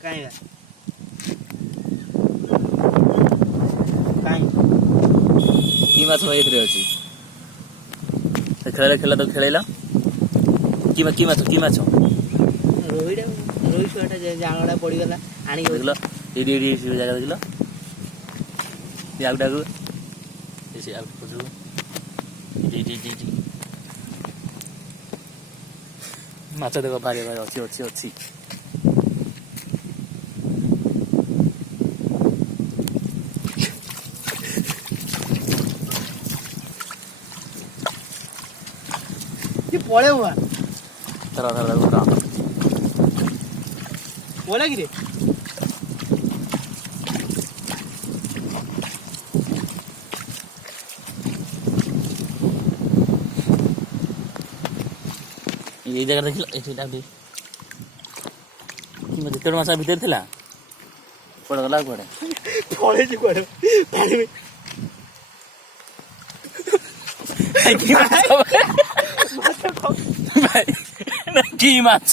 କାଇଁ କାଇଁ କି ମାଛ ଭାଇ ଏଥିରେ ଅଛି? ଖେଳ ତ ଖେଳେଇଲ କି ମାଛ ରୋହି ଛୁଆଟା ଜାଳଟା ପଡ଼ିଗଲା ଆଣିକି ଦେଖିଲ ଏଇଠି ଜାଗା ଦେଖିଲ ଆଉଟାକୁ ମାଛ ଦେଖ ଭାରି ଅଛି ପଳେଇବ ଧର ପଳେଇ କିରେ ଏଇ ଜାଗା ଦେଖିଲ ଏଇଟା ଯେତେ ମାଛ ଭିତରେ ଥିଲା କୁଆଡ଼େ ଗଲା କୁଆଡ଼େ ପଳେଇଛି କୁଆଡ଼େ କି ମାଛ